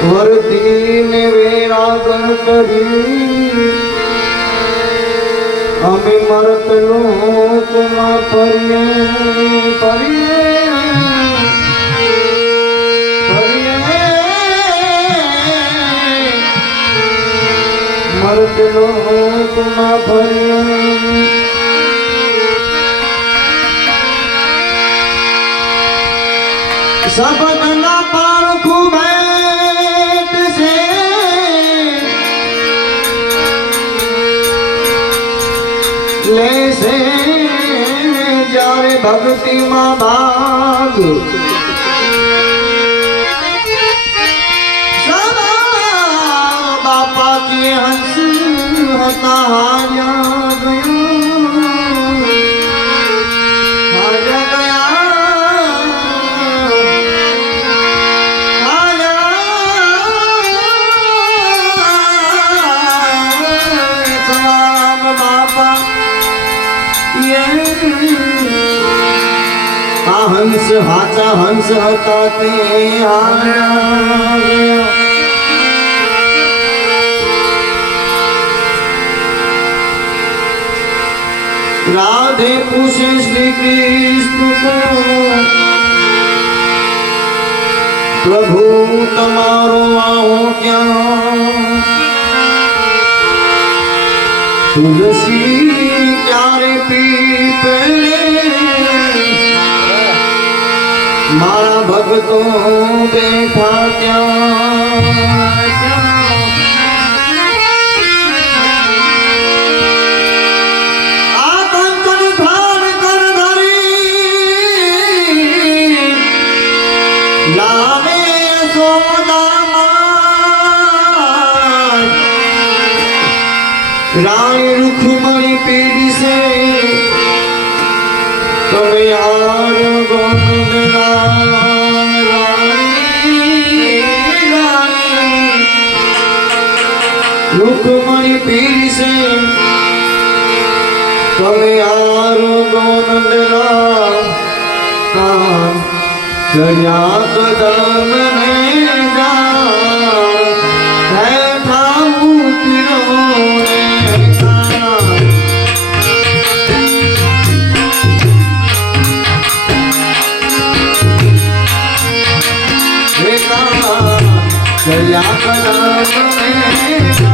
વરદીન વેરાગણ કરી અમે મરત લોકમાં ફરીએ મરત લોકમાં ફરીએ સબદના પારખું ભેટ છે લેશે જ્યારે ભક્તિમાં ભાગ બાપા કે હંસ હતા હાર્યા હંસ હાચા હંસ હતા તે राधे पूछे श्री कृष्ण को प्रभु तमारो आओ क्या तुलसी क्यारे पीपे मारा भगतो बैठा क्या रानी रुखमणी पीड़ी से तुम्हें यार गोविंद रुखमणी पीड़ी से तुम्हें यार गोविंद चलिया कदम में जा चलिया कदम में